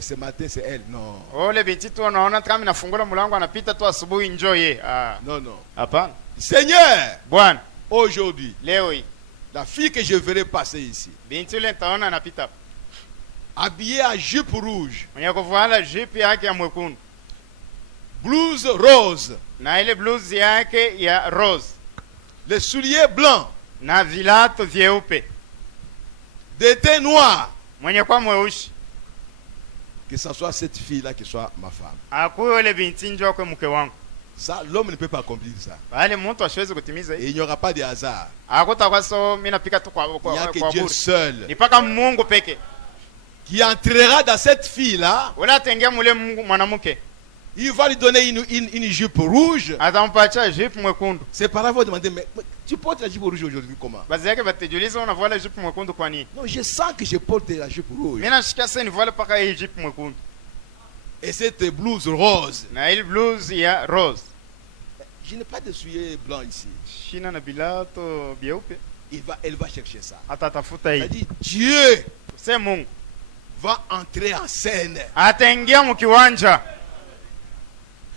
ce matin c'est elle. Non. Ole binti tu unaona kama inafungula mlango anapita tu asubuhi enjoy. Non, non. Hapana. Seigneur, Bwana, aujourd'hui, leo hii la fille que je verrai passer ici, binti yule nitaona anapita habillée en jupe rouge, mwenye kuvala jipi yake ya mwekundu blouse rose, na ile blouse yake ya rose les souliers blancs, na vilato vyeupe, des teint noir, mwenye kwa mweusi, que ce soit cette fille-là qui soit ma femme. akuwe ile binti njoo kwa mke wangu. Ça, l'homme ne peut pas accomplir ça. Bali mtu asiwezi kutimiza Et hiyo. il n'y aura pas de hasard. Hakutakuwa so mimi napika tu Il n'y a que kwa Dieu bure. seul Ni paka Mungu peke. qui entrera dans cette fille-là. Wala atengea mule Mungu mwanamke. Il va lui donner une jupe rouge. Atampatia jipi mwekundu. Ses parents vont demander, mais tu portes la jupe rouge aujourd'hui comment? Bazi yake batajiuliza unavala jipi mwekundu kwa nini? Non, je sens que je porte la jupe rouge. Mimi nasikia sasa nivala paka hii jipi mwekundu. Et cette blouse rose. Na ile blouse ya rose. Je n'ai pas de souliers blancs ici. Shina na bilato byeupe. Elle va chercher ça. Atatafuta Elle hii. dit, Dieu C'est Mungu. va entrer en scène. Ataingia mkiwanja.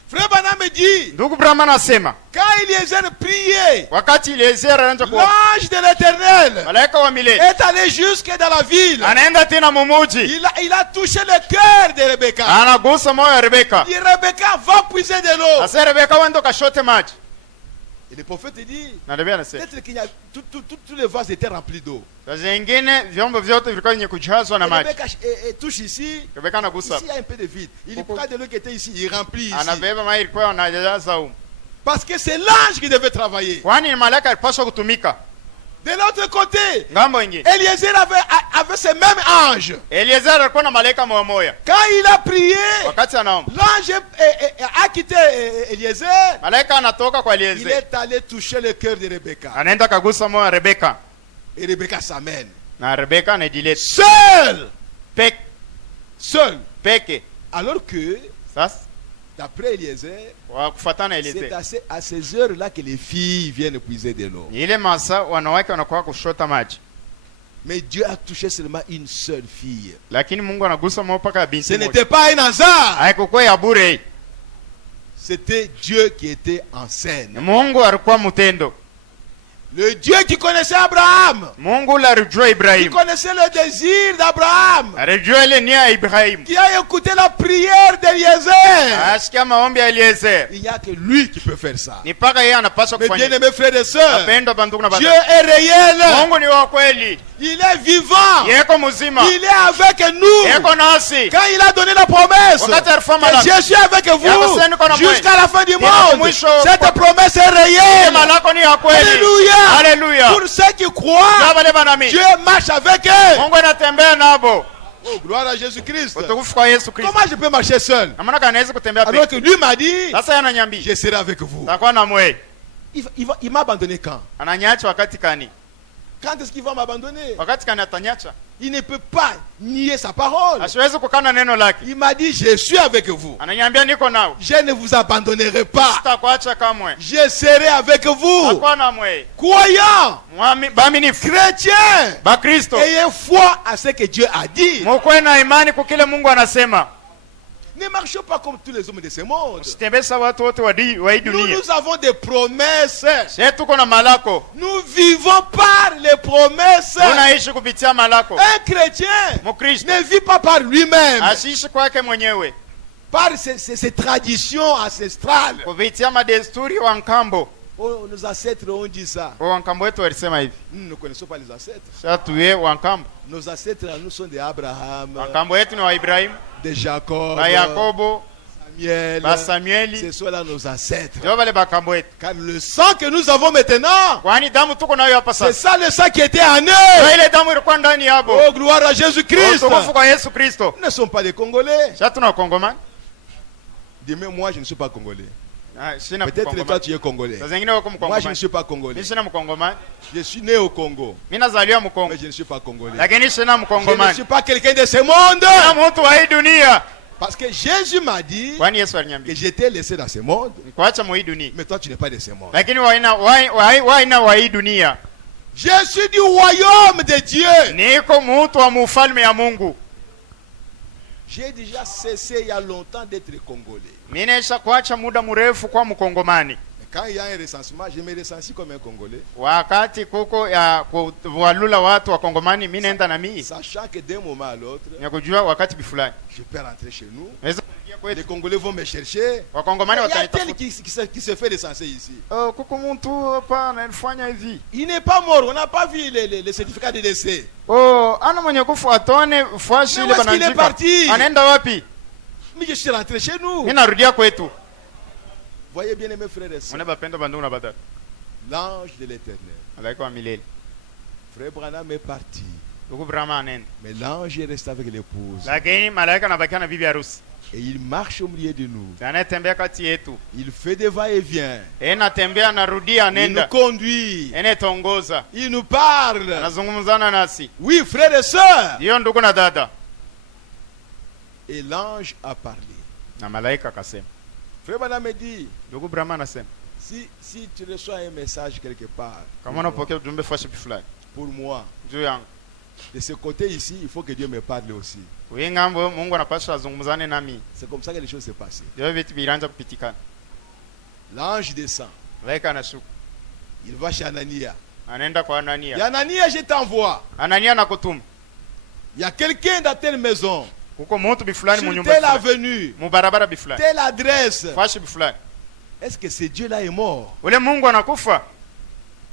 Frère Branham me dit, Ndugu Brahma anasema, quand Eliezer priait, wakati Eliezer anaanza kwa l'ange de l'Éternel malaika wa milele est allé jusque dans la ville. anaenda tena mumuji, Il a touché le cœur de Rebecca. anagusa moyo wa Rebeka. Il dit, Rebecca, va puiser de l'eau. Sasa Rebeka wenda kashote maji. Et le prophète dit, Na Rebeka anasema, peut-être qu'il y a tous les vases étaient remplis d'eau. sasa zingine vyombo vyote vilikuwa vyenye kujazwa na maji. Rebecca touche ici. Rebeka anagusa. Ici, il y a un peu de vide. Il prend de l'eau qui était ici, il remplit ici. Anabeba maji ilikuwa anajaza huko. Parce que c'est l'ange qui devait travailler. Kwani ni malaika alipaswa kutumika. De l'autre côté, Ngambo nyingine, Eliezer avait ce même ange. Eliezer alikuwa na malaika moja. Quand il a prié, Wakati anaomba, l'ange a quitté Eliezer. malaika anatoka kwa Il Eliezer. est allé toucher le cœur de Rebecca. Anaenda kagusa moyo wa Rebeka. Et Rebecca s'amène. Na Rebeka anajileta Seul. Seul. peke. Alors que, Sasa d'après Eliezer, wa kufuatana c'est Eliezer, à ces heures-là que les filles viennent puiser de l'eau. ni ile masa wanawake wanakuwa kushota maji, Mais Dieu a touché seulement une seule fille. lakini Mungu anagusa moyo paka binti Ce moja. n'était pas un hasard. Haikuwa ya bure. C'était Dieu qui était en scène. Mungu alikuwa mtendo. Le Dieu qui connaissait Abraham, Mungu ule alijua qui Ibrahim, connaissait le désir d'Abraham, alijua ile nia ya Ibrahim, qui a écouté la prière d'Eliezer. asikia maombi ya Eliezer. Il n'y a que lui qui peut faire ça. Ni paka yeye anapaswa Mes kufanya. bien-aimés frères et sœurs, Napendwa bandugu na Dieu baba, est réel. Mungu ni wa kweli, Il est vivant. yeko mzima, Il est avec nous. yeko nasi. Quand il a donné la promesse Wakati alifanya que malako, je suis avec vous jusqu'à la fin du monde, mwisho. cette promesse est réelle. Sema lako ni ya kweli. Alléluia. Haleluya. Pour ceux qui croient, Na wale banami, Dieu marche avec eux. Mungu anatembea nabo. Oh, gloire à Jésus-Christ. Utukufu kwa Yesu Kristo. Comment je peux marcher seul? Na maana kanaweza kutembea Alors peke. que lui m'a dit, Sasa yeye ananiambia, je serai avec vous. takuwa na mwe. Il m'a abandonné quand? Ananyacha wakati kani? Quand est-ce qu'il va m'abandonner? Wakati kani atanyacha? Il ne peut pas nier sa parole. Asiwezi kukana neno lake. Il m'a dit, je suis avec vous. Ananiambia niko nao. Je ne vous abandonnerai pas. Sitakuacha kamwe. Je serai avec vous. Takuwa na mwe. Croyants, Baaminifu, chrétiens, ba Kristo, ayez foi à ce que Dieu a dit. mukwe na imani kwa kile Mungu anasema. Ne marchez pas comme tous les hommes de ce monde. Usitembesa watu wote wa hii dunia. Nous avons des promesses. Sisi tuko na malako. Nous vivons par les promesses. Tunaishi kupitia malako. Un chrétien Mkristo ne vit pas par lui-même, asiishi kwake mwenyewe, par ses traditions ancestrales. kupitia madesturi wa nkambo. Oh, nos ancêtres ont dit ça. Wa nkambo wetu walisema hivi. Nous ne connaissons pas les ancêtres. Sasa tuye wa nkambo. Nos ancêtres, nous sont des Abraham, Wa nkambo wetu ni wa Ibrahim, de Jacob, ba Yakobo, Samuel. ba Samueli. Ce sont là nos ancêtres. Ndio wale ba kambo wetu. Car le sang que nous avons maintenant, Kwani damu tuko nayo hapa c'est sasa. ça le sang qui était en Ndio eux. ile damu ilikuwa ndani yabo. Oh, gloire à Jésus-Christ. Utukufu kwa Yesu Kristo. Nous ne sommes pas des Congolais. Sasa tuna Kongomani. Demain, moi, je ne suis pas Congolais. Sina Peut-être que toi, Mkongomani. tu es Congolais. Sasa zingine wako Moi, je ne Mkongomani. suis pas Congolais. Mimi sina Mkongomani. Je suis né au Congo, Mimi nazaliwa Mkongo. mais je ne suis pas Congolais. Lakini sina Je ne Mkongomani. suis pas quelqu'un de ce monde. Na mtu wa hii dunia. Parce que Jésus m'a dit Kwani Yesu aliniambia, que j'étais laissé dans ce monde, nikuacha mu hii dunia. mais toi, tu n'es pas de ce monde. Lakini waina wa hii dunia. Je suis du royaume de Dieu. Niko mtu wa mufalme ya Mungu. J'ai déjà cessé il y a longtemps d'être congolais. Minesha kuacha muda mrefu kwa mkongomani. Mais quand il y a un recensement, je me recense comme un congolais. Wakati kuko ya kuwalula watu wa kongomani mimi naenda na mimi. Sachant que d'un moment à l'autre, Nikujua wakati bifulani. je peux rentrer chez nous. Les Les Congolais vont me chercher. Wakongomani Il y a watanitafuta. tel qui se fait recenser ici. Kuko mtu hapa anafanya hivi. Il n'est pas mort. On n'a pas vu les certificats de décès. Ana mwenye kufa atone fuashi ile Mais où est-ce qu'il est banandika. parti? Anaenda wapi? Mais je suis rentré chez nous. Mimi narudia kwetu. Voyez bien, mes frères et sœurs. Mnabapenda bandugu na badala. L'ange de l'éternel. Malaika wa milele. Frère Branham est parti. Ndugu Brahma anaenda. Mais l'ange est resté avec l'épouse. Lakini malaika anabakia na bibi harusi. Et il marche au milieu de nous. Anatembea kati yetu. Il fait des va-et-vient. Anatembea anarudia Il nous anaenda. conduit. Anatongoza. Il nous parle. Anazungumzana nasi. Oui, frères et sœurs. Ndio ndugu na dada. Et l'ange a parlé. Na malaika akasema. Frère Branham me dit, Ndugu Brahma anasema. si tu reçois un message quelque part, Kama unapokea ujumbe fashi fulani. pour moi, Juu yangu. de ce côté ici, il faut que Dieu me parle aussi. Wewe ngambo Mungu anapaswa azungumzane nami. C'est comme ça que les choses se passent. Ndio vitu vilianza kupitikana. L'ange descend. Malaika anashuka. Il va chez Anania. Anaenda kwa Il y Anania. a Anania, je t'envoie. Anania anakutuma. Il y a quelqu'un dans telle maison, Kuko mtu bifulani sur munyumba. telle avenue, Mubarabara bifulani. telle adresse. Fashi bifulani. Est-ce que ce Dieu-là est mort? Ule Mungu anakufa.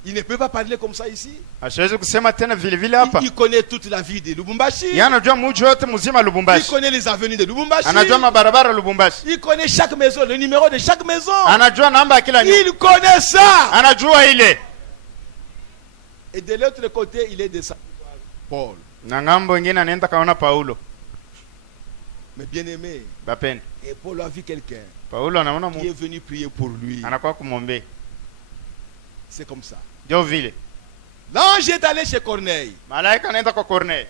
Il ne peut pas parler comme ça ici. Asiwezi kusema tena vile vile hapa. Il connaît toute la vie de Lubumbashi. Yeye anajua mji wote mzima Il Lubumbashi. connaît les avenues de Lubumbashi. Anajua mabarabara Lubumbashi. Il connaît chaque maison, le numéro de chaque maison. Anajua namba ya kila nyumba. Il connaît ça. Anajua ile. Et de l'autre côté, il est descendu. Paul. Na ngambo nyingine anaenda kaona Paulo. Mais bien aimé. Bapenda. Et Paul a vu quelqu'un Paulo anaona qui Mungu. est venu prier pour lui. Anakuwa kumwombea. C'est comme ça. Ndio vile. L'ange est allé chez Corneille. Malaika anaenda kwa Corneille.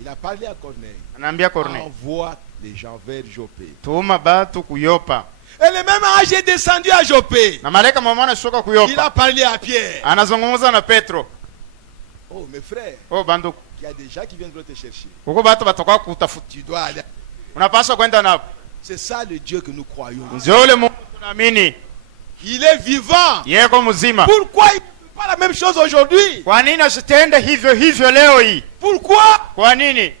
Il a parlé à Corneille. Anaambia Corneille. Envoie les gens vers Jopé. Tuma batu kuyopa. Et le même ange est descendu à Jopé. Na malaika mama anashuka Il kuyopa. a parlé à Pierre. Anazungumza na Petro. Oh mes frères, Oh banduku. il y a des gens qui viennent te chercher. Kuko batu batakuwa kutafuta. Tu dois aller. Unapaswa kwenda napo. C'est ça le Dieu que nous croyons. Ndio ule Mungu tunaamini. Il est vivant. Yeko mzima. Pourquoi il ne fait pas la même chose aujourd'hui? Kwa nini asitende hivyo hivyo leo hii? Pourquoi? Kwa nini?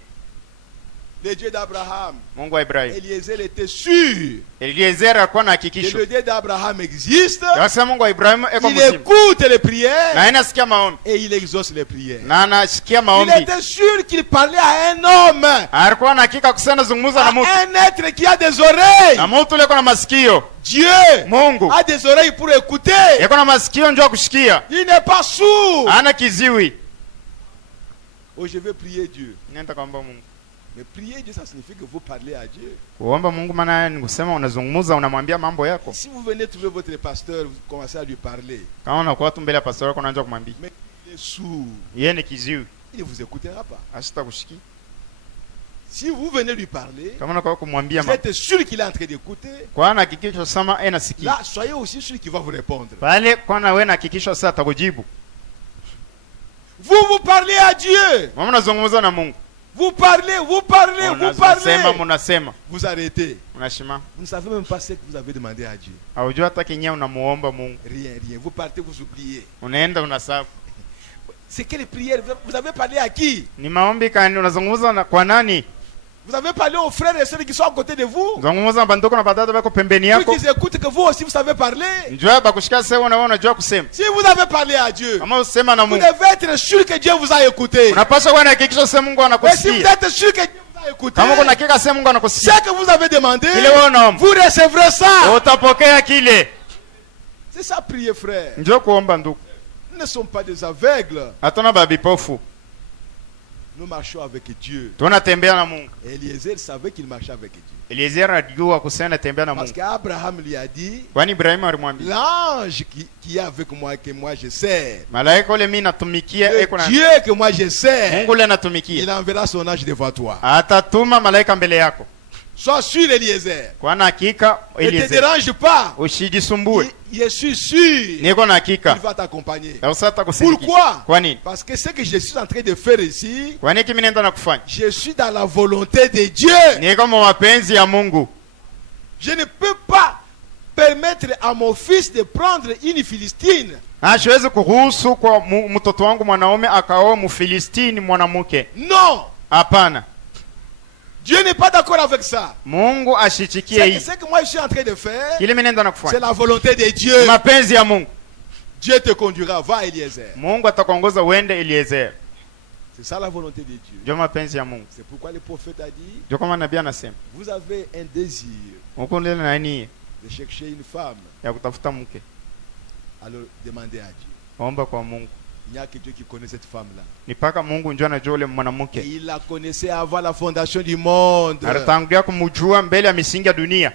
Le Dieu d'Abraham, Mungu wa Ibrahim. Eliezer était sûr Eliezer alikuwa na que hakikisho. le Dieu d'Abraham existe. Sasa Mungu wa Ibrahim eko Il mzima. écoute les prières Na anasikia maombi. et il exauce les prières. Na anasikia Il maombi. était sûr qu'il parlait à un homme, Alikuwa na hakika kusema zungumza à na mtu. un être qui a des oreilles. Na mtu ule na masikio. Dieu Mungu. a des oreilles pour écouter. Yeko na masikio njoo kushikia. Il n'est pas sourd. Ana kiziwi. Oh, je vais prier Dieu. Nenda kaomba Mungu. Mais prier Dieu, ça signifie que vous parlez à Dieu. Kuomba Mungu maana ni kusema unazungumza unamwambia mambo yako. Si vous venez trouver votre pasteur, vous commencez à lui parler. Kama unakuwa tu mbele ya pastor wako unaanza kumwambia. Mais il est sourd. Yeye ni kiziwi. Il ne vous écoutera pas. Asitakusikia. Si vous venez lui parler, Kama unakuwa kumwambia vous mambo. êtes sûr qu'il est en train d'écouter. Kwa na hakikisho sama nasikia. Là, soyez aussi sûr qu'il va vous répondre. Pale kwa na wewe na hakikisho sasa atakujibu. Vous parlez à Dieu. Mama unazungumza na Mungu. Vous parlez, vous parlez, vous parlez. Munasema. Vous arrêtez. Unashima. Vous ne savez même pas ce que vous avez demandé à Dieu. Haujua hata kenyewe unamuomba Mungu. Rien, rien. Vous partez, vous oubliez. Unaenda unasafu. C'est quelle prière? Vous avez parlé à qui? Ni maombi kani unazungumza na kwa nani? Vous avez parlé aux frères et sœurs qui sont à côté de vous. Unazungumza na bandoko na badada wako pembeni Ceux yako. qui écoutent que vous aussi vous savez parler. Njoo bakushika sasa na wewe unajua kusema. Si vous avez parlé à Dieu, Kama usema na vous Mungu. devez être sûr que Dieu vous a écouté. Unapaswa kuwa na hakikisho sasa Mungu Et si vous anakusikia. êtes sûr que Dieu vous a écouté, Kama kuna hakika sasa Mungu anakusikia. ce que vous avez demandé, Kile wewe unaomba. vous recevrez ça. Utapokea kile. C'est ça prier, frère. Njoo kuomba ndugu. Nous ne sommes pas des aveugles. Hatuna babipofu. Nous marchons avec Dieu. Tunatembea na Mungu. Et Eliezer savait qu'il marchait avec Dieu. Eliezer alijua kusema tembea na Parce Mungu. qu'Abraham lui a dit, Kwani Ibrahim alimwambia, l'ange qui est avec moi, que moi je sers, malaika ule mimi natumikia le eko na Dieu que moi je sers, Mungu ule natumikia. il enverra son ange devant toi. Atatuma malaika mbele yako. Sois sûr, Eliezer. Kwa na hakika Ne te Eliezer, dérange pas. usijisumbue, Je suis sûr. niko na Il hakika va t'accompagner. usata kusindikiza. Pourquoi? Kwa nini? Parce que ce que je suis en train de faire ici, Kwa nini mimi nenda na kufanya? je suis dans la volonté de Dieu. Niko mu mapenzi ya Mungu. Je ne peux pas permettre à mon fils de prendre une Philistine. Siwezi kuruhusu kwa mtoto wangu mwanaume akaoa Mfilistini mwanamke. Non. Hapana. Dieu n'est pas d'accord avec ça. Mungu ashichikie hii. Ce que moi je suis en train de faire, Kile mimi nenda na c'est kufanya. la volonté de Dieu. Mapenzi ya Mungu. Dieu te conduira. Va, Eliezer. Mungu atakuongoza uende Eliezer. C'est ça la volonté de Dieu. Ndio mapenzi ya Mungu. C'est pourquoi le prophète a dit, Ndio kama nabii anasema. vous avez un désir Uko ndele na nini de chercher une femme. ya kutafuta mke. Alors demandez à Dieu. Omba kwa Mungu. Il n'y a que Dieu qui connaît cette femme-là. Ni paka Mungu ndio anajua ule Et mwanamke. il la connaissait avant la fondation du monde. Alitangulia kumjua mbele ya misingi ya dunia.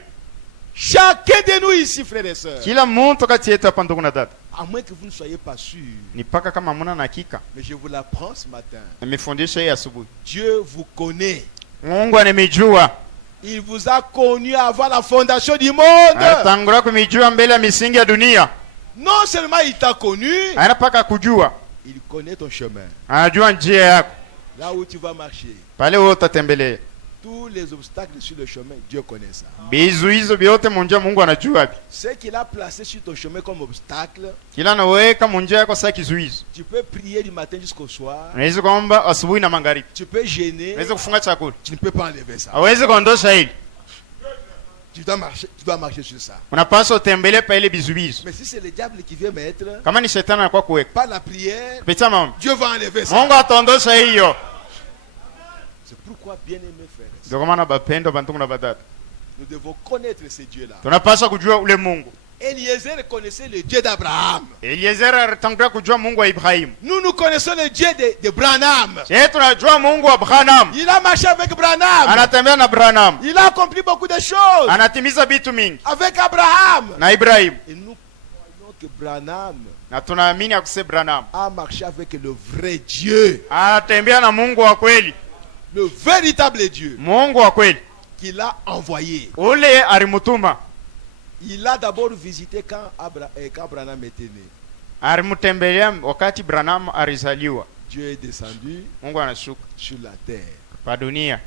Chacun de nous ici, frères et sœurs, Kila mtu kati yetu hapa ndugu na dada. à moins que vous ne soyez pas sûrs, Ni paka kama hamuna na hakika. mais je vous l'apprends ce matin. Nimefundisha hii asubuhi. Dieu vous connaît. Mungu animejua. Il vous a connu avant la fondation du monde. Alitangulia kumjua mbele ya misingi ya dunia. Non seulement il t'a connu, Haina paka kujua. il connaît ton chemin. Anajua njia yako. Là où tu vas marcher. Pale wewe utatembelea. Tous les obstacles sur le chemin, Dieu connaît ça. Bizuizo vyote munjia Mungu anajua. Ce qu'il a placé sur ton chemin comme obstacle, Kila anaweka munjia yako sasa kizuizo. tu peux prier du matin jusqu'au soir. Unaweza kuomba asubuhi na magharibi. Tu peux gêner. Unaweza kufunga chakula. Tu ne peux pas enlever ça. Hawezi kuondosha hili. Tu dois marcher sur ça. Unapaswa utembelee pa ile bizuizo. Mais si c'est le diable qui vient mettre, Kama ni shetani anakuwa kuweka. par la prière, Kupitia maombi. Dieu va enlever ça. Mungu ataondosha hiyo. C'est pourquoi, bien-aimés frères, Ndio kwa maana bapendwa bantu na badada. nous devons connaître ce Dieu-là. Tunapaswa kujua ule Mungu. Eliezer connaissait le Dieu d'Abraham. Eliezer alitangulia kujua Mungu wa Ibrahim. Nous connaissons le Dieu de Branham. Sisi tunajua Mungu wa Branham. Il a marché avec Branham. Anatembea na Branham. Il a accompli beaucoup de choses Anatimiza vitu mingi avec Abraham. na Ibrahim. Et nous croyons que Branham Na tunaamini akuse Branham a marché avec le vrai Dieu, anatembea na Mungu wa kweli. le véritable Dieu Mungu wa kweli. qu'il a envoyé. Ule alimutuma. Il a d'abord visité quand Branham était né. Alimtembelea wakati Branham alizaliwa. Dieu est descendu Mungu anashuka sur la terre. pa dunia.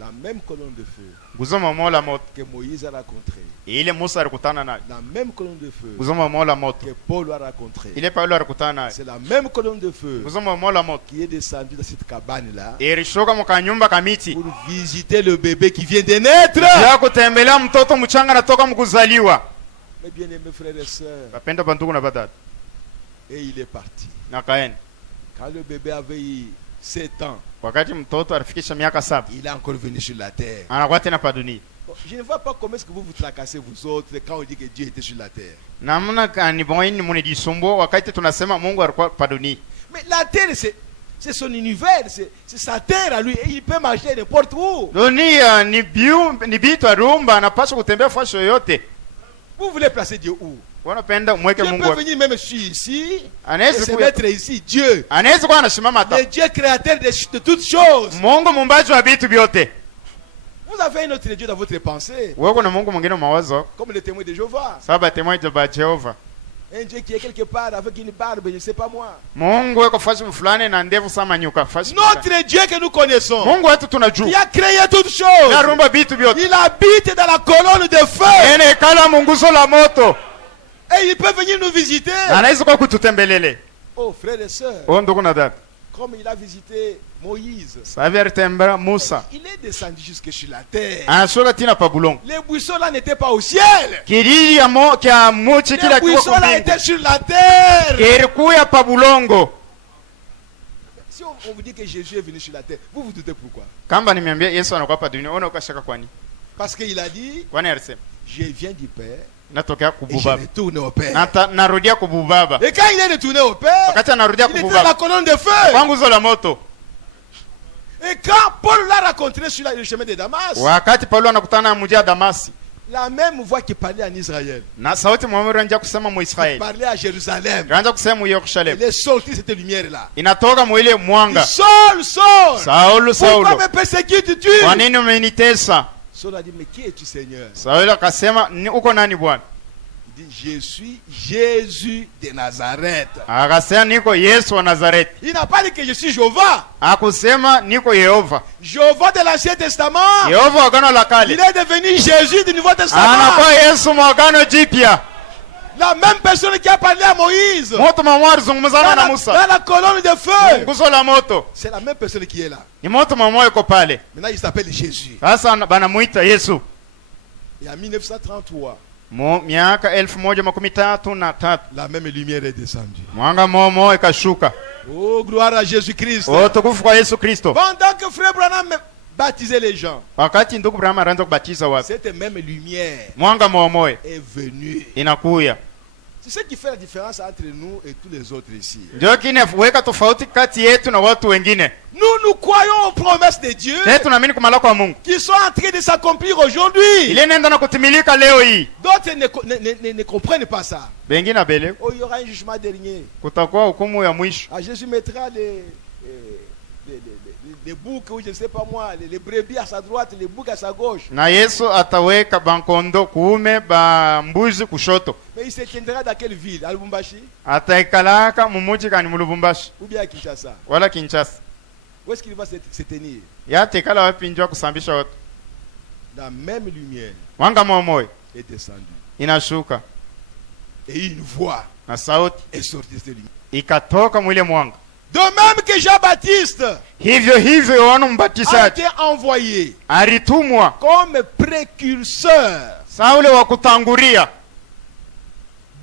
La même colonne de feu Guzoma mola moto. que Moïse a rencontré. Ile Musa alikutana nayo. La même colonne de feu Guzoma mola moto. que Paul a rencontré. Ile Paulo alikutana nayo. C'est la même colonne de feu Guzoma mola moto. qui est descendue dans cette cabane-là Ilishuka mukanyumba kamiti. pour visiter le bébé qui vient de naître. Ya kutembelea mtoto mchanga natoka mkuzaliwa. Mes bien-aimés frères et sœurs, Bapenda bandugu na badada. et il est parti. Na kaeni. Quand le bébé avait eu 7 ans, Wakati mtoto alifikisha miaka 7, il est encore venu sur la terre. anakuwa tena pa dunia. Je ne vois pas comment est-ce que vous vous tracassez vous autres quand on dit que Dieu était sur la terre. Namna gani bwaini munijisumbua wakati tunasema Mungu alikuwa pa dunia. Mais la terre, c'est son univers, c'est sa terre à lui. Et il peut marcher n'importe où. Dunia ni bitu arumba, anapaswa kutembea fasi yoyote. Vous voulez placer Dieu où? Wanapenda umweke Dieu Mungu. peut venir même ici et Anaweza se mettre ici. Dieu, anaweza kuwa anasimama le hata. Dieu créateur de toutes choses. Mungu muumbaji wa vitu vyote. Vous avez un autre Dieu dans votre pensée, Wewe kuna Mungu mwingine mawazo. comme le témoin de Jéhovah. Saba temoja ba Jehova. Un Dieu qui est quelque part avec une barbe, je ne sais pas moi. Mungu weko fasi fulani na ndevu sama nyuka fasi. fulani. Notre Dieu que nous connaissons, Mungu wetu qui tunajua. a créé toutes choses, Narumba vitu vyote. il habite dans la colonne de feu. Ene kala munguzo la moto. Et il peut venir nous visiter. Anaweza kwa kututembelele. Oh, frères et sœurs, O ndugu na dada. comme il a visité Moïse, Savi alitembea Musa. il est descendu jusque sur la terre. Anashuka tina pa bulongo. Les buissons là n'étaient pas au ciel. Kirili ya kya muchi Les kila kiwa buissons là kubingu. étaient sur la terre. Kilikuya pa bulongo. Si on vous dit que Jésus est venu sur la terre, vous vous doutez pourquoi? Kamba nimeambia Yesu anakuwa pa dunia, ona ukashaka kwani? Parce qu'il a dit, Kwani alisema je viens du Père natokea et je kububaba. retourne au Père. Narudia kububaba. Et quand il est retourné au Père, Wakati anarudia il était dans kububaba. la colonne de feu. Kwa nguzo la moto. Et quand Paul l'a rencontré sur le chemin de Damas, Wakati Paulo anakutana na mji wa Damasi. la même voix qui parlait en Israël, Na sauti mwamuru anja kusema mu qui Israeli. parlait à Jérusalem, Anja kusema mu il Yerusalemu. est sorti cette lumière-là. Inatoka mwile mwanga. Saul, Saul, Saulo, pourquoi Saulo. me persécutes-tu? Kwa nini umenitesa? Saul a dit, mais qui es-tu, Seigneur? Sauli akasema, uko nani Bwana? Il dit, je suis Jésus de Nazareth. Akasema, niko Yesu wa Nazareti. Il n'a pas dit que je suis Jéhovah. Akusema niko Yehova. Jéhovah de l'Ancien Testament. Yehova wa Agano la Kale. Il est devenu Jésus du Nouveau Testament. Anakuwa Yesu wa Agano Jipya. La même personne qui a parlé à Moïse Moto mwa alizungumzana na Musa. dans la colonne de feu. Nguzo la moto. C'est la même personne qui est là. Ni moto mwa yuko pale. Maintenant, il s'appelle Jésus. Sasa banamuita Yesu. Et en 1933, Miaka 1133 la même lumière est descendue. mwanga momo ikashuka. Oh, gloire à Jésus-Christ. Tukufu kwa Yesu Kristo. Pendant que frère Branham baptisait les gens, Wakati ndugu Branham anaanza kubatiza watu, cette même lumière mwanga momo est venue. inakuya. C'est ce qui fait la différence entre nous et tous les autres ici. Ndio kinaweka tofauti kati yetu na watu wengine. Nous croyons aux promesses de Dieu Sisi tunaamini kwa malako ya Mungu. qui sont en train de s'accomplir aujourd'hui. Ile nenda na kutimilika leo hii. D'autres ne comprennent pas ça. Bengine abele Oh, il y aura un jugement dernier. kutakuwa hukumu ya mwisho. Ah, Jésus mettra les boucs, ou je ne sais pas moi, les brebis à sa droite, les boucs à sa gauche. Na Yesu ataweka bankondo kuume ba mbuzi kushoto. Mais il se tiendra dans quelle ville? À Lubumbashi Ataikalaka mumuji kani mu Lubumbashi ou bien à Kinshasa? wala Kinshasa. Où est-ce qu'il va se tenir? Yatekala wapi njoo kusambisha watu. La même lumière Mwanga momo est descendue. inashuka Et une voix na sauti est sortie de cette lumière. ikatoka mwile mwanga. De même que Jean-Baptiste Hivyo hivyo Yohana a Mbatizaji été envoyé alitumwa comme précurseur Saule wa kutangulia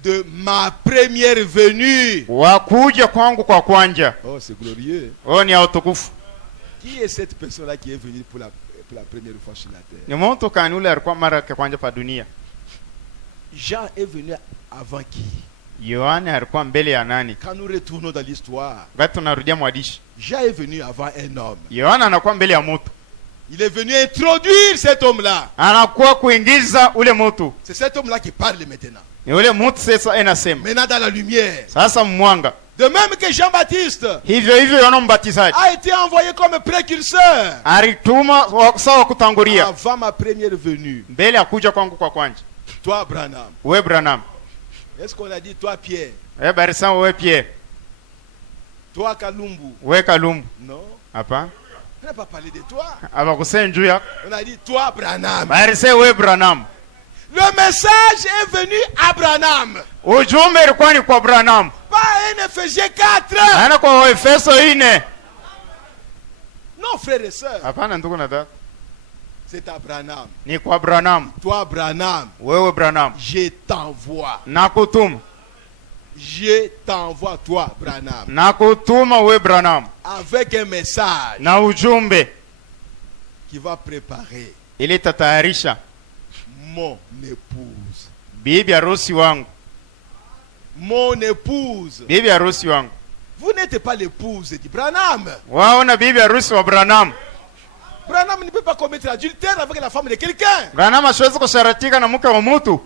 de ma première venue. wa kuja kwangu kwa kwanja. Oh, c'est glorieux. Ni ya utukufu. Qui est cette personne-là qui est venue pour la première fois sur la terre? Ni mtu kani ule alikuwa mara ya kwanja pa dunia. Jean est venu avant qui? Yohana alikuwa mbele ya nani? Quand nous retournons dans l'histoire, Wakati tunarudia mwadishi, Jean est venu avant un homme. Yohana anakuwa mbele ya mtu. Il est venu introduire cet homme-là. Anakuwa kuingiza ule mtu. C'est cet homme-là qui parle maintenant. Ni ule mtu sasa anasema. Maintenant dans la lumière. Sasa mwanga. De même que Jean-Baptiste Hivyo hivyo Yohana Mbatizaji a été envoyé comme précurseur alituma sawa kutangulia avant ma première venue. mbele ya kuja kwangu kwa kwanja. Toi, Branham. Wewe Branham. Est-ce qu'on a dit toi, Pierre? Barisa wewe Pierre. Toi, Kalumbu? Wewe Kalumbu. Non. Hapa. On n'a pas parlé de toi. Abakusema juu yako. On a dit toi, Branham. Barisa wewe Branham. Le message est venu à Branham. Ujumbe ulikuwa ni kwa Branham. Pas un Ephésiens 4. Ana kwa Efeso 4. Non, frères et sœurs. Hapana ndugu na dada. C'est à Branham. Ni kwa Branham. Toi, Branham. Wewe Branham. Je t'envoie. Nakutuma. Je t'envoie, toi, Branham. Nakutuma wewe Branham. Avec un message Na ujumbe qui va préparer ili tatayarisha mon épouse. bibi harusi wangu. Mon épouse. Bibi harusi wangu. Vous n'êtes pas l'épouse de Branham. Waona bibi harusi wa Branham. Branham ne peut pas commettre adultère avec la femme de quelqu'un. Branham hawezi kusharatika na mke wa mtu.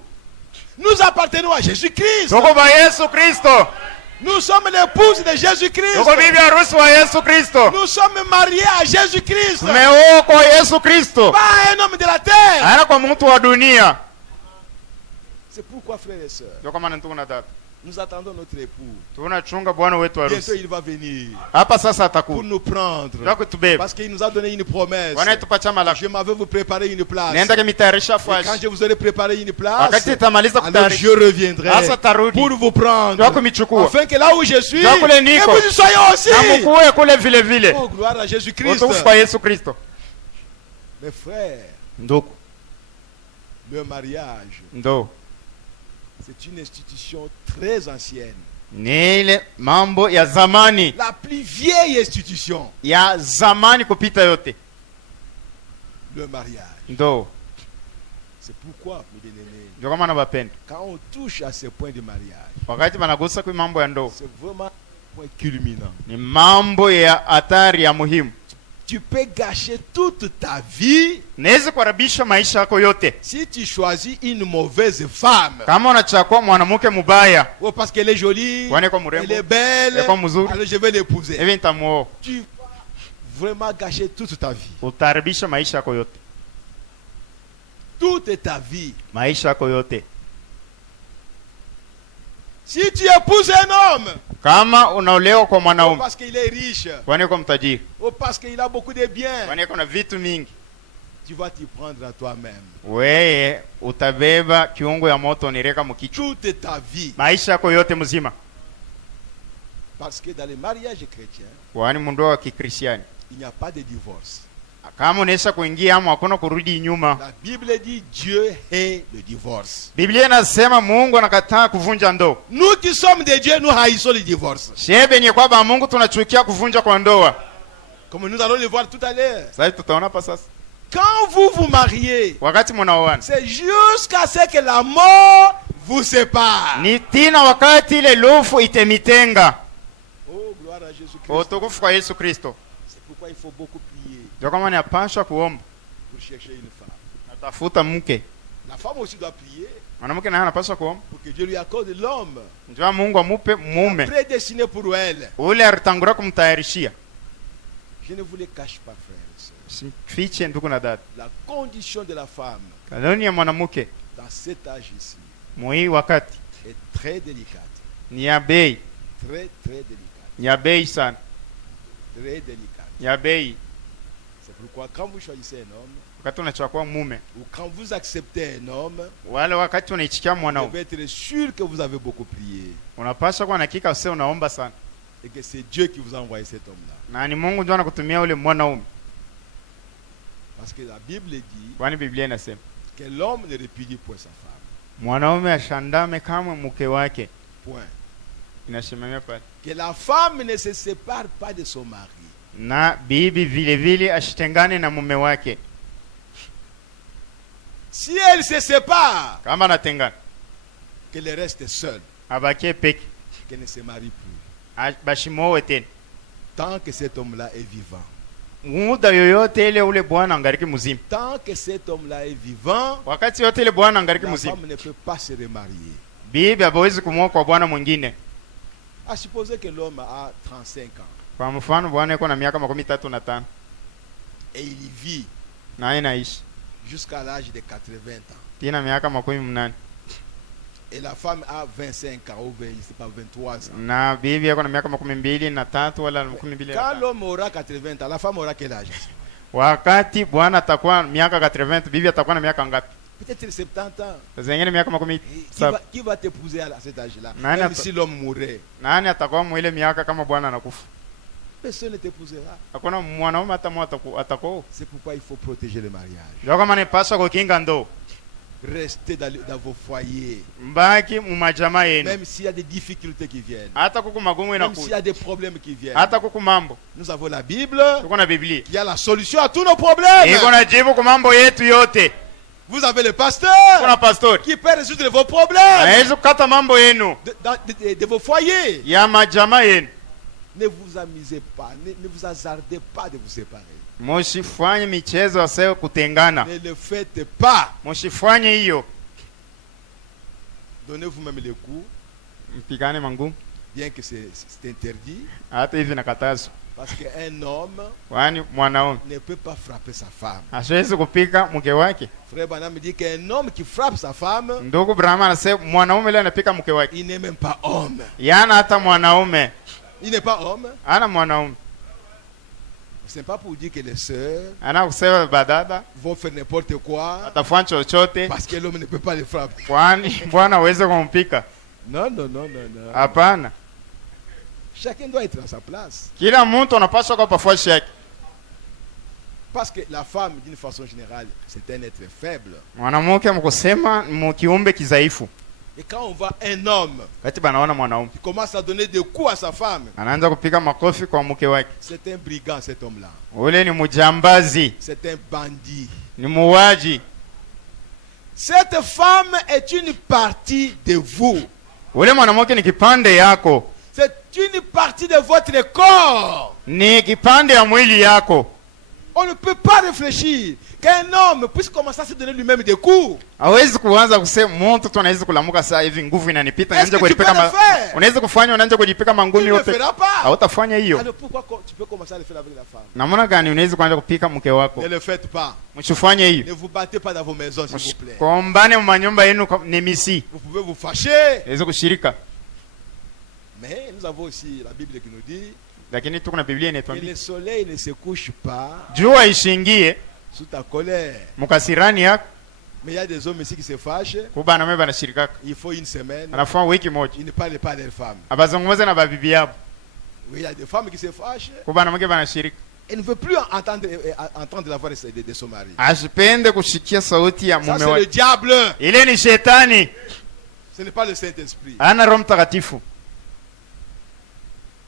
Nous appartenons à Jésus-Christ. Tuko ba Yesu Kristo. Nous sommes l'épouse de Jésus-Christ. Tuko bibi harusi wa Yesu Kristo. Nous sommes mariés à Jésus-Christ. Tumeoa kwa Yesu Kristo. Pas un homme de la terre. Ana kwa mtu wa dunia. C'est pourquoi, frères et sœurs, Ndio kama ndugu na dada. nous attendons notre époux. Tunachunga bwana wetu Bientôt, harusi. il va venir Hapa sasa pour atakuja. nous prendre. Ndio kutubeba. Parce qu'il nous a donné une promesse. Bwana tupacha malaka. Je m'avais vous préparer une place. Nenda kimitayarisha Et quand fashi. je vous aurai préparé une place, Wakati tamaliza alors kutayarisha. je reviendrai Sasa tarudi. pour vous prendre. Ndio kumichukua. Afin que là où je suis, Ndio kule que niko. vous y soyez aussi. Na mkuwe kule vile vile. Oh, gloire à Jésus-Christ. Utukufu kwa Yesu Kristo. Mes frères, Ndugu. le mariage, Ndo. c'est une institution très ancienne. Ni ile mambo ya zamani. La plus vieille institution, Ya zamani kupita yote. le mariage. Ndo. C'est pourquoi, mes bien-aimés, Ndio kama nabapenda. quand on touche à ce point de mariage, Wakati banagusa kwa mambo ya ndoa. c'est vraiment un point culminant. Ni mambo ya hatari ya muhimu. Tu peux gâcher toute ta vie Naweza kuharibisha maisha yako yote. si tu choisis une mauvaise femme. Kama unachagua mwanamke mubaya, Oh, parce qu'elle est jolie, Wane kwa mrembo, elle est belle, elle est kwa mzuri, alors je vais l'épouser. hivi nitamuoa. Tu vas vraiment gâcher toute ta vie. Utaharibisha maisha yako yote. toute ta vie. maisha yako yote. Si tu épouses un homme, Kama unaolewa kwa mwanaume parce qu'il est riche, kwani uko mtajiri, ou parce qu'il a beaucoup de biens, kwani uko na vitu mingi, tu vas t'y prendre à toi-même. weye utabeba kiungo ya moto nireka mkichwa Toute ta vie. maisha yako yote mzima. Parce que dans les mariages chrétiens, Kwani mundoa wa Kikristiani il n'y a pas de divorce. kama unaweza kuingia ama hakuna kurudi nyuma. La Bible dit Dieu hait le divorce. Biblia inasema Mungu anakataa kuvunja ndoa. Nous qui sommes de Dieu, nous haïssons le divorce. Shebe ni kwamba Mungu tunachukia kuvunja kwa ndoa. Comme nous allons le voir tout à l'heure. Sasa tutaona hapa sasa. Quand vous vous mariez, Wakati mnaoana c'est jusqu'à ce que la mort vous sépare. ni tina wakati ile lufu itemitenga. Oh, gloire à Jésus-Christ. Utukufu kwa Yesu Kristo. C'est pourquoi il faut beaucoup prier Ndio kama ninapaswa kuomba pour chercher une femme. natafuta mke. La femme aussi doit prier Mwanamke naye anapaswa kuomba. pour que Dieu lui accorde l'homme Ndio Mungu amupe mume. prédestiné pour elle. Ule alitangura kumtayarishia. Je ne vous le cache pas, frères et sœurs. Sifiche ndugu na dada. La condition de la femme Kanuni ya mwanamke dans cet âge ici mwi wakati est très délicate. ni ya bei, Très, très délicate. ni ya bei sana, Très délicate. ni ya bei. C'est pourquoi quand vous choisissez un homme, Wakati unachukua mume ou quand vous acceptez un homme, wale, wakati unaichikia vous mwanaume, devez être sûr que vous avez beaucoup prié. unapaswa kuwa na hakika usio unaomba sana, Et que c'est Dieu qui vous a envoyé cet homme-là. na ni Mungu ndio anakutumia ule mwanaume, Parce que la Bible dit kwani Biblia inasema que l'homme ne répudie point sa femme. mwanaume ashandame kama mke wake. Point. Inasimamia pale. Que la femme ne se sépare pas de son mari. Na bibi vile vile ashitengane na mume wake. Si elle se sépare, Kama anatengana qu'elle reste seule, abakie peke, qu'elle ne se marie plus. bashimowe tena. Tant que cet homme-là est vivant. Muda yoyote ile ule bwana angariki mzima. Tant que cet homme-là est vivant, Wakati yote ile bwana angariki la mzima, femme ne peut pas se remarier. bibi hawezi kumwoa kwa bwana mwingine. À supposer que l'homme a 35 ans Kwa mfano bwana yuko na miaka 35 et il y vit na inaishi jusqu'à l'âge de 80 ans. tina miaka 80 Et la femme a 25 ans ou 20, je sais pas, 23 ans. na bibi yako na miaka 23 wala 22. Quand l'homme aura 80 ans, la femme aura quel âge? Wakati bwana atakuwa miaka 80, bibi atakuwa na miaka ngapi? Peut-être 70 ans. Zengine miaka Et 17. qui va t'épouser à cet âge-là? Nani Même ata- si l'homme mourait, Nani atakuwa mwile miaka kama bwana anakufa? personne ne t'épousera. Hakuna mwanaume hata mmoja atakuwa. C'est pourquoi il faut protéger le mariage. Ndio kama nipaswa kukinga ndoa. Restez dans vos foyers. Mbaki mumajamaa yenu. Même s'il y a des difficultés qui viennent. Hata kuku magumu Même s'il y inakuja. a des problèmes qui viennent. Hata kuku mambo. Nous avons la Bible. Tuko na Biblia. Il y a la solution à tous nos problèmes. Iko na jibu kwa mambo yetu yote. Vous avez le pasteur Kuna pastori. qui peut résoudre vos problèmes Hawezi kukata mambo yenu de vos foyers. ya majamaa yenu. Ne vous amusez pas, ne vous hasardez pas de vous séparer. Msifanye michezo asio kutengana. Ne le faites pas. Msifanye hiyo. Donnez-vous même le coup, Mpigane mangumu. bien que c'est interdit, Hata hivi nakatazwa. parce qu'un homme Kwani mwanaume ne peut pas frapper sa femme. hasiwezi kupika mke wake. Frère Branham me dit qu'un homme qui frappe sa femme, Ndugu Brahma anasema mwanaume leo anapika mke wake. il n'est même pas homme. Yana hata mwanaume. Il n'est pas homme. Ana mwanaume. Ce n'est pas pour dire que les sœurs Ana kusema badada vont faire n'importe quoi atafanya chochote parce que l'homme ne peut pas les frapper. kwani bwana aweze kumpika. Non, non, non, non, non. Hapana. Chacun doit être à sa place. Kila mtu anapaswa kwa nafasi yake. Parce que la femme, d'une façon générale, c'est un être faible. Mwanamke mkusema kiumbe kizaifu. Et quand on voit un homme Kati banaona mwanaume qui commence à donner des coups à sa femme, anaanza kupika makofi kwa mke wake. c'est un brigand, cet homme-là. Ule ni mjambazi, C'est un bandit. ni muuaji. Cette femme est une partie de vous. Ule mwanamke ni kipande yako, C'est une partie de votre corps. ni kipande ya mwili yako. On ne peut pas réfléchir qu'un homme puisse commencer à se donner lui-même des coups. hawezi kuanza kusema mtu tu anaweza kulamuka saa hivi nguvu inanipita Est-ce nianze que tu peux kujipika le faire? unaweza kufanya unaanza kujipika Tu mangumi ne le yote feras pas. hautafanya hiyo. Alors pourquoi tu peux commencer à le faire avec la femme? Namna gani unaweza kuanza kupika mke wako? Ne le faites pas. Msifanye Ne hiyo. vous battez pas dans vos maisons, s'il vous plaît. Kombane mu manyumba yenu ni misi. Vous pouvez vous fâcher. Iweze kushirika. Mais nous avons aussi la Bible qui nous dit Lakini tuko na Biblia que inatuambia le soleil ne se couche pas jua ishingie sous ta colère. mukasirani yako. Mais il y a des hommes ici qui se fâchent. Kubana mwe banashirikaka. Il faut une semaine. Anafanya wiki moja. Ils ne parlent pas à leurs femmes. Abazungumze na babibi yabo. Oui, il y a des femmes qui se fâchent. Kubana mwe banashirika. Et ne veut plus entendre la voix de son mari. Asipende kushikia sauti ya Ça, mume c'est le wake. diable. Ile ni shetani. Ce n'est pas le Saint-Esprit. Ana Roho Mtakatifu.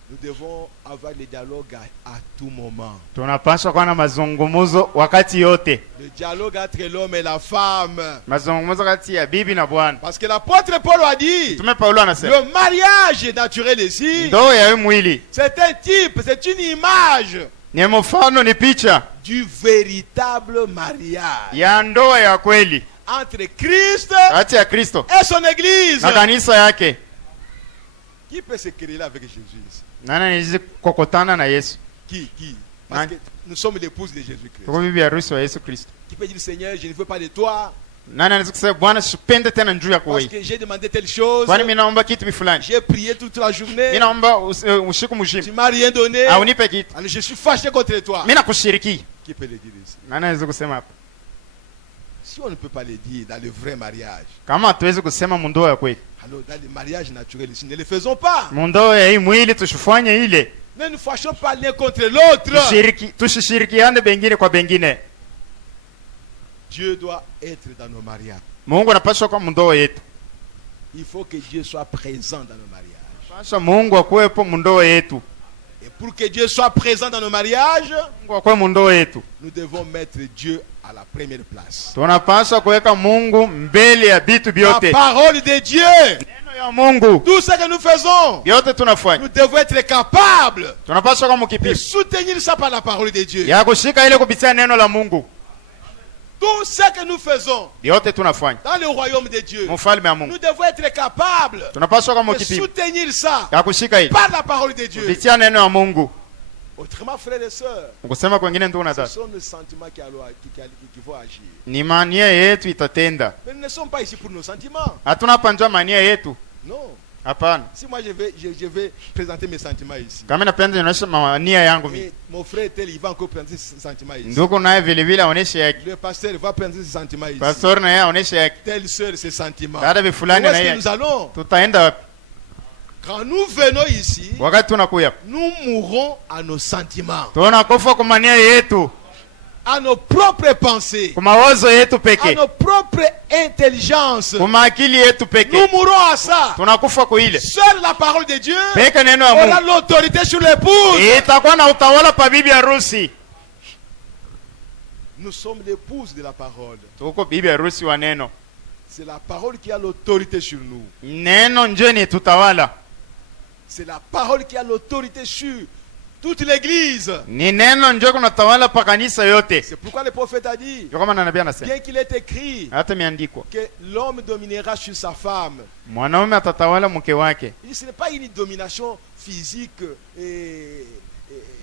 Nous devons avoir le dialogue à tout moment. Tunapaswa kuwa na mazungumzo wakati yote. Le dialogue entre l'homme et la femme. Mazungumzo kati ya bibi na bwana. Parce que l'apôtre Paul a dit, Tume Paulo anasema le mariage naturel ici, ndoa ya mwili c'est un type, c'est une image ni mfano, ni picha du véritable mariage ya ndoa ya kweli entre Christ kati ya Kristo et son église. na kanisa yake. Qui peut se quereller avec Jésus ici? Nani anaweza kukokotana na Yesu? Qui? Parce que nous sommes l'épouse de Jésus-Christ. Tuko bibi harusi wa Yesu Kristo. Qui peut dire, Seigneur, je ne veux pas de toi Nani anaweza kusema Bwana, sipende tena njuu yako parce wewe, que j'ai demandé telle chose, kwani mimi naomba kitu fulani, j'ai prié toute la journée, mimi naomba usiku tu mzima m'as rien donné, au nipe kitu, alors je suis fâché contre toi. mimi nakushiriki. Qui peut le dire ici? Nani anaweza kusema hapa? Si on ne peut pas le dire dans le vrai mariage, Kama hatuwezi kusema mundoa ya kweli, alors dans le mariage naturel ici, ne le faisons pas. mundoa ya hii mwili tusifanye ile. Ne nous fâchons pas l'un contre l'autre. Tusishirikiane bengine kwa bengine. Dieu doit être dans nos mariages. Mungu anapaswa kwa mundoa yetu. Il faut que Dieu soit présent dans nos mariages. Pasha Mungu akuwepo mundoa yetu. Et pour que Dieu soit présent dans nos mariages, Mungu akuwe mundoa yetu. nous devons mettre Dieu à la première place. Tunapaswa kuweka Mungu mbele ya vitu La vyote. parole de Dieu. Neno ya Mungu Tout ce que nous faisons, vyote tunafanya. nous devons être capables Tunapaswa kama de kipigo soutenir ça par la parole de Dieu. ya kushika ile kupitia neno la Mungu. Tout ce que nous faisons Vyote tunafanya dans le royaume de Dieu, mfalme wa Mungu. nous devons être capables Tunapaswa kama de kipigo soutenir ça ya kushika ile par la parole de Dieu. kupitia neno ya Mungu. Autrement, frères et sœurs, Ukusema kwingine ndugu na ce dada, sont nos sentiments qui vont agir. ni mania yetu itatenda. Mais nous ne sommes pas ici pour nos sentiments. Hatuna panja mania yetu. Non. Hapana. Si moi je vais présenter mes sentiments ici, Kama napenda nionyeshe mania yangu mimi. et mon frère tel, il va encore présenter ses sentiments ici. Ndugu naye vile vile aoneshe yake. Le pasteur va présenter ses sentiments ici. Pastor naye aoneshe yake. Telle sœur, ses sentiments. Dada Où fulani est-ce na que yeye. nous allons? Tutaenda wapi? Quand nous venons ici, Wakati tunakuya. nous mourrons à nos sentiments, Tunakufa kwa mania yetu, à nos propres pensées, kwa mawazo yetu à peke, nos propres intelligences. kwa akili yetu Nous peke. mourrons à ça. Tunakufa kwa ile. Seule la parole de Dieu Peke neno ya aura Mungu l'autorité sur l'épouse. itakuwa na utawala pa bibi harusi. Nous sommes l'épouse de la parole. Tuko bibi harusi wa neno. C'est la parole qui a l'autorité sur nous. Neno njeni tutawala. C'est la parole qui a l'autorité sur toute l'église. Ni neno njo kunatawala pa kanisa yote. C'est pourquoi le prophète a dit, Ndio kama nabii anasema. bien qu'il est écrit Hata imeandikwa. que l'homme dominera sur sa femme. Mwanaume atatawala mke wake. Il dit, ce n'est pas une domination physique et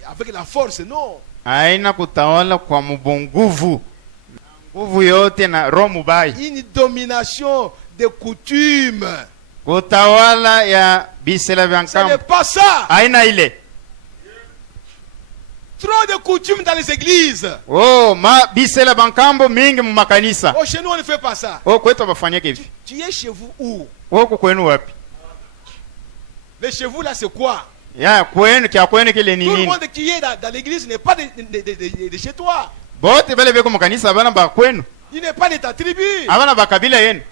avec la force, non. Haina kutawala kwa mbunguvu. Nguvu yote na roho mubaya. Une domination de coutume. Kutawala ya bisela vya Ce n'est nkambo. pas ça. Haina ile. Trop de coutumes dans les églises. Oh, bisela bankambo mingi mu makanisa. Oh, chez nous, on ne fait pas ça. Oh, kwetu bafanyake hivi. Tu es chez vous où? Oh, kwenu wapi? Mais chez vous, là, c'est quoi? Ya kwenu kya kwenu kile ni Tout le nini? monde qui est dans l'église n'est pas de chez toi. Bote bale beko mu kanisa bana ba kwenu. Il n'est pas de ta tribu. Abana ba kabila yenu.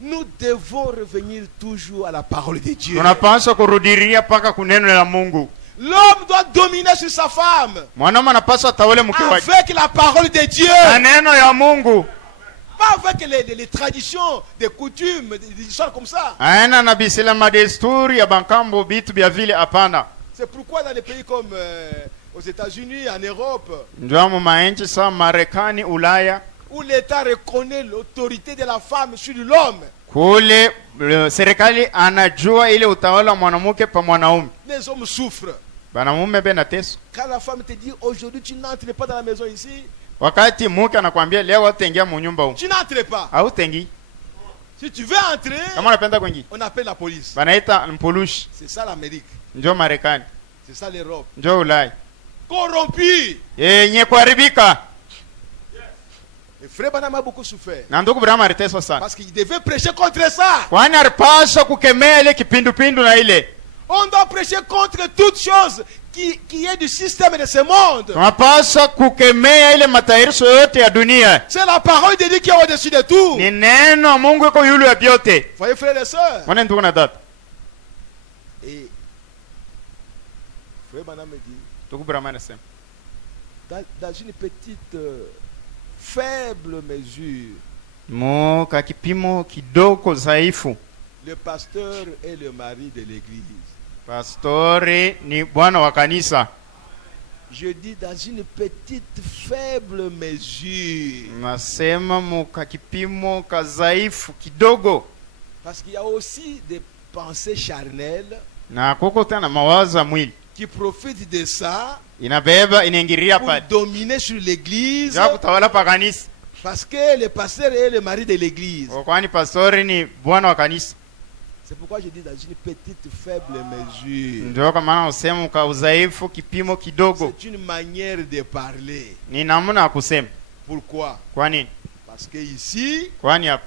Nous devons revenir toujours à la parole de Dieu. Tunapaswa kurudiria paka kuneno la Mungu. L'homme doit dominer sur sa femme Mwanaume anapaswa atawale mke wake. avec la parole de Dieu. Na neno ya Mungu. Pas avec les traditions, des coutumes, des histoires comme ça. Aina na bisela madesturi ya bankambo bitu bya vile hapana. C'est pourquoi dans les pays comme aux États-Unis, en Europe, ndio mu mainchi sawa Marekani, Ulaya, où l'État reconnaît l'autorité de la femme sur l'homme, kule serikali anajua ile utawala wa mwanamke pa mwanaume. les hommes souffrent. Banamume bena teso. Quand la femme te dit aujourd'hui tu n'entres pas dans la maison ici, Wakati mke anakuambia leo utaingia mu nyumba huko, tu n'entres pas. hautengi. Si tu veux entrer, Kama unapenda kuingia, on appelle la police. banaita mpulushi. C'est ça l'Amérique, Ndio Marekani, c'est ça l'Europe. ndio Ulaya Corrompu. yenye kuharibika. Et Frère Branham a beaucoup souffert. Na ndugu Branham aliteswa sana, Parce qu'il devait prêcher contre ça. kwani alipaswa kukemea ile kipindupindu na ile. On doit prêcher contre toute chose qui est du système de ce monde. Tunapaswa kukemea ile matayarisho yote ya dunia. C'est la parole de Dieu qui est au-dessus de tout. Ni neno la Mungu iko yule ya vyote. Voyez frères et sœurs. Mwana ndugu na dada, Et Frère Branham me dit, ndugu Branham anasema dans une petite faible mesure, mu ka kipimo kidogo dhaifu, le pasteur est le mari de l'église. pastori ni bwana wa kanisa. Je dis dans une petite faible mesure. Nasema mu ka kipimo ka dhaifu kidogo, Parce qu'il y a aussi des pensées charnelles na kuko tena mawazo ya mwili qui profitent de ça inabeba inaingiria pour pale dominer sur l'église. ya kutawala pa kanisa, Parce que le pasteur est le mari de l'église. kwani pastori ni bwana wa kanisa. C'est pourquoi je dis dans une petite faible mesure. Ndio kwa maana usema ka udhaifu kipimo kidogo C'est une manière de parler. ni namna ya kusema. Pourquoi? Kwa nini? Parce que ici, Kwani hapa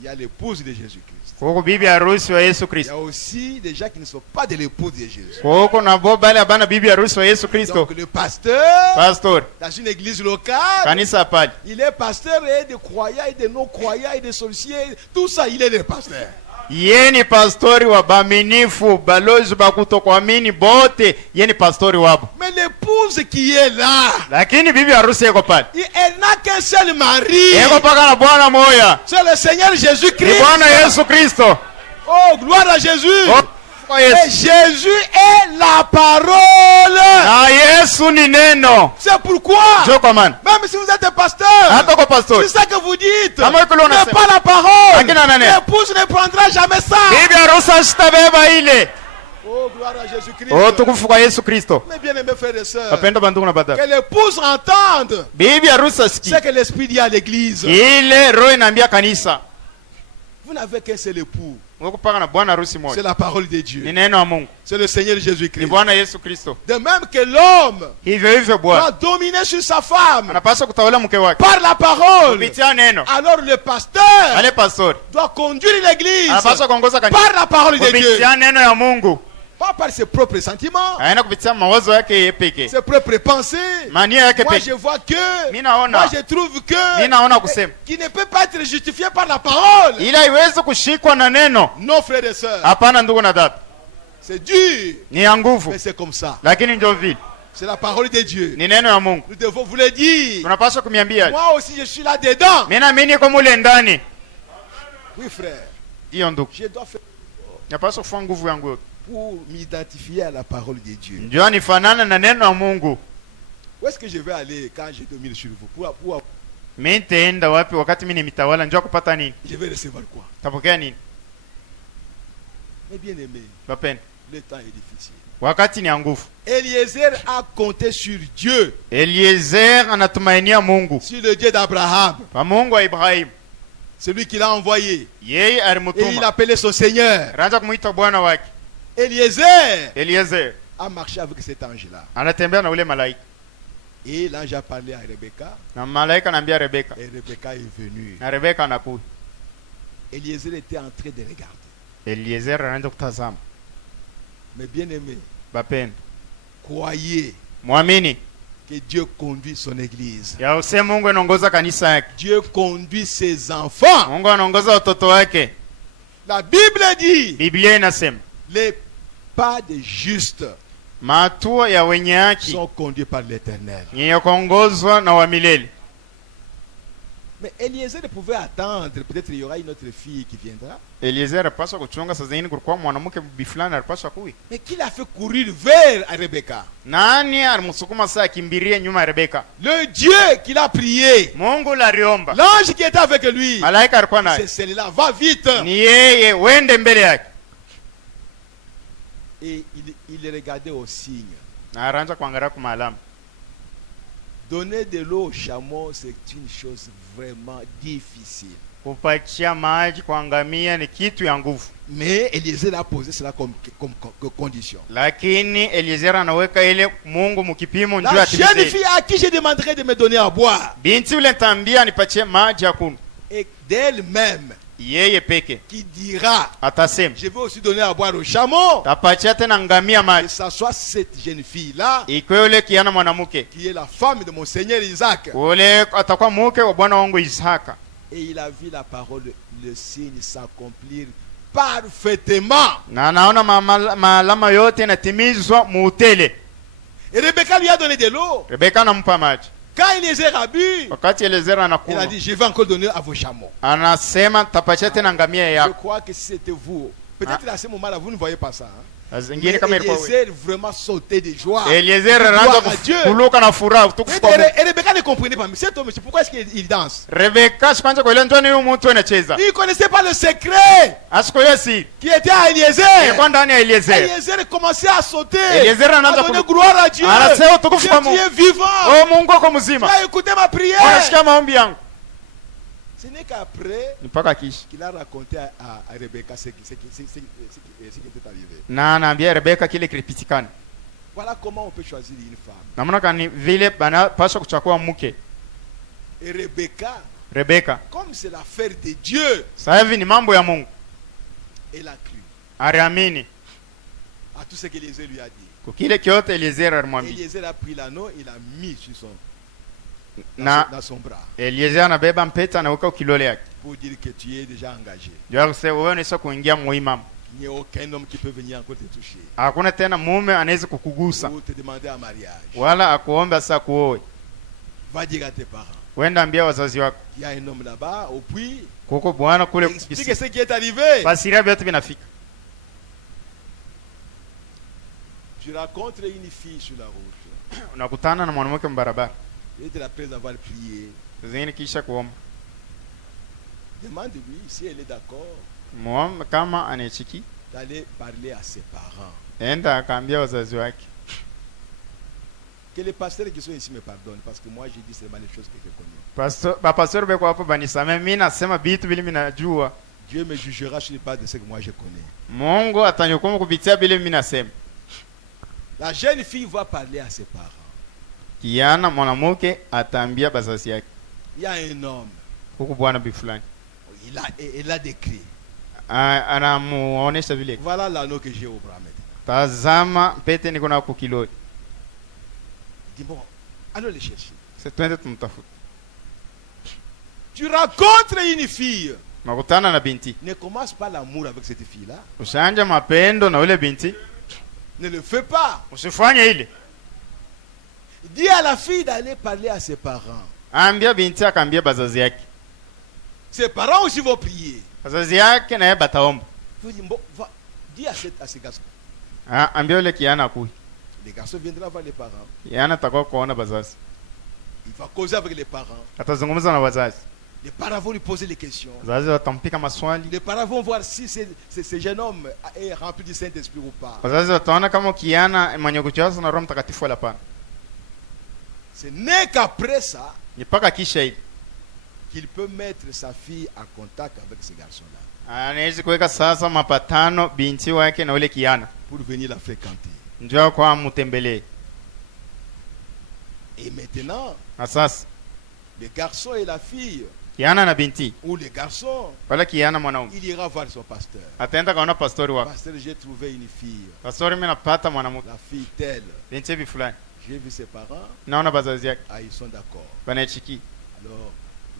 il y a l'épouse de Jésus-Christ. kuko bibi harusi wa Yesu Il y Kristo, a aussi des gens qui ne sont pas de l'épouse de Jésus. kuko na bo bale abana bibi harusi wa Yesu Kristo. Donc le pasteur, Pastor dans une église locale, kanisa pale, il est pasteur et des croyants et des non-croyants et des sorciers. Tout ça, il est le pasteur. yeye ni pastori wa baminifu, balozi ba kutokuamini bote, yeye ni pastori wabo. Mais l'épouse qui est là, Lakini bibi harusi yako pale, elle n'a qu'un seul mari. yeko paka na bwana moya, C'est le Seigneur ni Jésus-Christ. Bwana Yesu Kristo. Oh, gloire à Jésus. Oh, kwa Et Yesu. Jésus est la parole. Na Yesu ni neno. C'est pourquoi, Ndio kwa maana même si vous êtes pasteur, hata kwa pastori, c'est ça que vous dites. Kama yuko leo Mais unasema. pas la parole. Lakini ananena. L'épouse ne prendra jamais ça. bibi harusi asitabeba ile. Oh, gloire à Jésus-Christ. Oh, tukufu kwa Yesu Kristo. Mes bien-aimés frères et sœurs, Wapendwa bandugu na badada, que l'épouse entende bibi harusi asikie ce que l'Esprit dit à l'église. ile roho inaambia kanisa. Vous n'avez qu'un seul époux. Uko paka na bwana harusi C'est moja, la parole de ni Dieu. neno la Mungu, C'est le Seigneur ni Jésus-Christ. Bwana Yesu Kristo. De même que l'homme Hivyo hivyo doit Bwana dominer sur sa femme anapaswa kutawala mke wake par la parole. kupitia neno. Alors le pasteur Ale pastori doit conduire l'église anapaswa kuongoza kanisa par la parole de Dieu. kupitia neno ya Mungu, Pas par ses propres sentiments, aenda kupitia mawazo yake yeye pekee, ses propres pensées. mania yake Moi pekee. je vois que, Mimi naona, moi je trouve que, mimi naona kusema qui ne peut pas être justifié par la parole. ila iweze kushikwa na neno. Non frères et sœurs, Hapana ndugu na dada, c'est dur, ni ya nguvu, mais c'est comme ça. lakini ndio vile C'est la parole de Dieu. ni neno ya Mungu. Nous devons vous le dire. Tunapaswa kumiambia, Moi aussi je suis là dedans. mimi naamini kwa mule ndani. Oui frère, Ndio ndugu, je dois faire napaswa kufanya nguvu yangu yote pour m'identifier à la parole de Dieu. ndio nifanane na neno la Mungu. Où est-ce que je vais aller quand je domine sur vous? Pour Mimi nitaenda wapi wakati mimi ni mitawala? Njoo kupata nini? je vais recevoir quoi? Tapokea nini? Mes bien-aimés, Bapenda, le temps est difficile. wakati ni ya nguvu. Eliezer a compté sur Dieu, Eliezer anatumainia Mungu, sur le Dieu d'Abraham, kwa Mungu wa Ibrahimu. celui qui l'a envoyé. Yeye Et il alimutuma, appelait son Seigneur. anaanza kumuita bwana wake. Eliezer Eliezer a marché avec cet ange-là. anatembea na ule malaika, Et l'ange a parlé à Rebecca. na malaika anaambia Rebeka, Et Rebecca est venue. na Rebeka anakuja. Eliezer était en train de regarder. Eliezer anaanza kutazama. Mais bien-aimés, Bapenda, croyez mwamini que Dieu conduit son église. ya use Mungu anaongoza kanisa yake, Dieu conduit ses enfants. Mungu anaongoza watoto wake. La Bible dit, Biblia inasema les pas des justes matua ya wenye haki sont conduits par l'Éternel. ni ya kuongozwa na wa milele. Mais Eliezer pouvait attendre, peut-être il y aura une autre fille qui viendra. Eliezer alipaswa kuchunga, saa zingine kulikuwa mwanamke bifulani alipaswa kuwi. Mais qui l'a fait courir vers Rebecca? Nani alimsukuma saa akimbirie nyuma ya Rebeka? Le Dieu qui l'a prié. Mungu lariomba. L'ange qui était avec lui. Malaika alikuwa naye. C'est celle-là, va vite. Ni yeye, wende mbele yake. Et il regardait au signe. Na aranja kuangalia kwa alama. Donner de l'eau au chameau, c'est une chose vraiment difficile. Kupatia maji kwa ngamia ni kitu ya nguvu. Mais Eliezer a posé cela comme condition. Lakini Eliezer anaweka ile Mungu mkipimo njoo La jeune atimize. fille à qui je demanderai de me donner à boire. Binti yule nitambia nipatie maji ya kunywa. Et d'elle-même Yeye peke qui dira, atasema, je vais aussi donner à boire au chameau. tapatia tena ngamia Que maji. ça soit cette jeune fille-là, Ikwe yule kiana mwanamke. qui est la femme de mon Seigneur Isaac. Ule atakuwa mke wa bwana wangu Isaka. Et il a vu la parole, le signe s'accomplir parfaitement. Na anaona maalama yote yanatimizwa muutele. Et Rebecca lui a donné de l'eau. Rebeka anampa maji. Quand Eliezer a bu, Wakati Eliezer il a anakunywa, dit, je vais encore donner à vos chameaux. anasema tapatia tena ngamia Je yako. crois que si c'était vous, peut-être à ce moment-là, vous ne voyez pas ça. Hein? Na Mais zingine kama ilikuwa wewe. Eliezer vraiment sautait de joie. Eliezer Gloire anaanza à Dieu. kuluka na furaha tukufu kwa Mungu. Et Rebecca ne comprenait pas. Mais cet homme, pourquoi est-ce qu'il danse? Rebeka sikwanza kuelewa njoni huyu mtu anacheza. Il ne connaissait pas le secret Asikuelewa si. qui était à Eliezer. Ilikuwa ndani ya Eliezer. Eliezer commençait à sauter, Eliezer à anaanza donner gloire à Dieu. anasema utukufu kwa Que tu Mungu. es vivant. Oh, Mungu ako Tu mzima. as écouté ma prière. Anasikia maombi yangu. Ce n'est qu'après Ni mpaka kisha. qu'il a raconté à Rebecca ce qui était arrivé. Na anaambia Rebeka kile kilipitikana. Voilà comment on peut choisir une femme. Namna gani vile banapaswa kuchagua mke. Et Rebecca, Rebeka. comme c'est l'affaire de Dieu, Sasa hivi ni mambo ya Mungu. elle a cru Aliamini. à tout ce qu'Eliezer lui a dit. Kwa kile kyote Eliezer alimwambia. Eliezer a pris l'anneau, il a mis sur dans son bras Eliezer anabeba mpeta anaweka kilole yake. pour dire que tu es déjà engagé. Ndio kusema wewe unaweza kuingia muhimu. Il n'y a aucun homme qui peut venir encore te toucher Hakuna tena mume anaweza kukugusa ou te demander un mariage. wala akuomba sasa kuoe. Va dire à tes parents, Wenda ambia wazazi wako. il y a un homme là-bas au puits. Kuko bwana kule Explique ce qui est arrivé. Fasiria vyote vinafika. Tu rencontres une fille sur la route. Unakutana na mwanamke mbarabara. Et après avoir prié, Zingine kisha kuomba. demande-lui si elle est d'accord Muombe kama anaichiki. d'aller parler à ses parents. Enda akaambia wazazi wake. Que les pasteurs qui sont ici me pardonnent parce que moi j'ai dit seulement les choses que je connais. Pastor beko hapo banisame, mimi nasema vitu vile mimi najua. Dieu me jugera sur les bases de ce que moi je connais. Mungu atanihukumu kupitia vile mimi nasema. La jeune fille va parler à ses parents. Kiana mwanamke ataambia bazazi yake. Il y a un homme, Huku bwana bi fulani. il a décrit. Anamuonesha vile. Voilà l'anneau que j'ai au bras maintenant. Tazama pete niko na kukiloli. Il dit bon, allons les chercher. Sasa twende tumtafuta. Tu rencontres une fille. Makutana na binti. Ne commence pas l'amour avec cette fille-là. Ushanja mapendo na ule binti. Ne le fais pas. Usifanye ile. Dis à la fille d'aller parler à ses parents. Ambia binti akaambia bazazi yake. Ses parents aussi vont prier. Bazazi yake naye bataomba. Vous dites, bon, va, dis à ces garçons. Ambia ule kiana akui. Les garçons viendront voir les parents. Kiana atakuwa kuona bazazi. Il va causer avec les parents. Atazungumza na wazazi. Les parents vont lui poser les questions. Wazazi watampika maswali. Les parents vont voir si ce jeune homme est rempli du Saint-Esprit ou pas. Wazazi wataona kama kiana mwenye kujaza na Roho Mtakatifu wala hapana. Ce n'est qu'après ça Ni paka kisha ile. qu'il peut mettre sa fille en contact avec ce garçon-là Anaweza kuweka sasa mapatano binti wake na ule kiana. pour venir la fréquenter. Njoo kwa mutembelee. Et maintenant, Na sasa le garçon et la fille, kiana na binti ou le garçon, wala kiana mwanaume il ira voir son pasteur. ataenda kaona pastori wako. Pasteur, j'ai trouvé une fille. Pastori, mimi napata mwanamke La fille telle. binti hivi fulani. J'ai vu ses parents. Naona bazazi yake Ah, ils sont d'accord. banaichiki. Alors,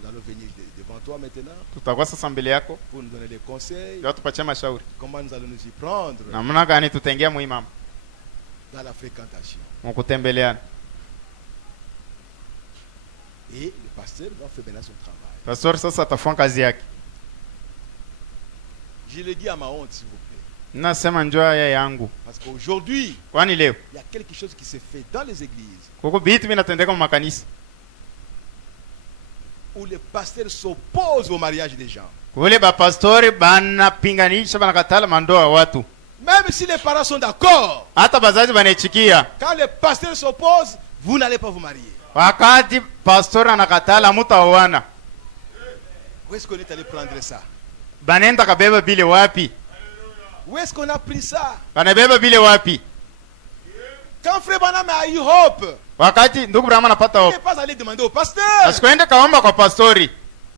nous allons venir devant toi maintenant Tutakuwa sasa mbele yako pour nous donner des conseils. ndio tupatie mashauri Comment nous allons nous y prendre namna gani tutaingia muhimu dans la fréquentation. mkutembeleana. Et le pasteur va faire maintenant son travail. pastori sasa atafanya kazi yake. Je le dis à ma honte, s'il vous plaît. Nasema njoo haya yangu, Parce qu'aujourd'hui, kwani leo il y a quelque chose qui se fait dans les églises kuko vitu vinatendeka mu makanisa où les pasteurs s'opposent au mariage des gens. kule bapastori banapinganisha banakatala mandoa ya watu, Même si les parents sont d'accord, hata bazazi banaichikia. quand les pasteurs s'opposent, vous n'allez pas vous marier. Wakati pastori anakatala mutaoana, Où est-ce qu'on est allé prendre ça? banenda kabeba bile wapi? Où est-ce qu'on a pris ça? Banabeba bile wapi? Quand Frère Branham a eu hope, Wakati ndugu Branham anapata il hope, n'est pas allé demander au pasteur. asikuende kaomba kwa pastori,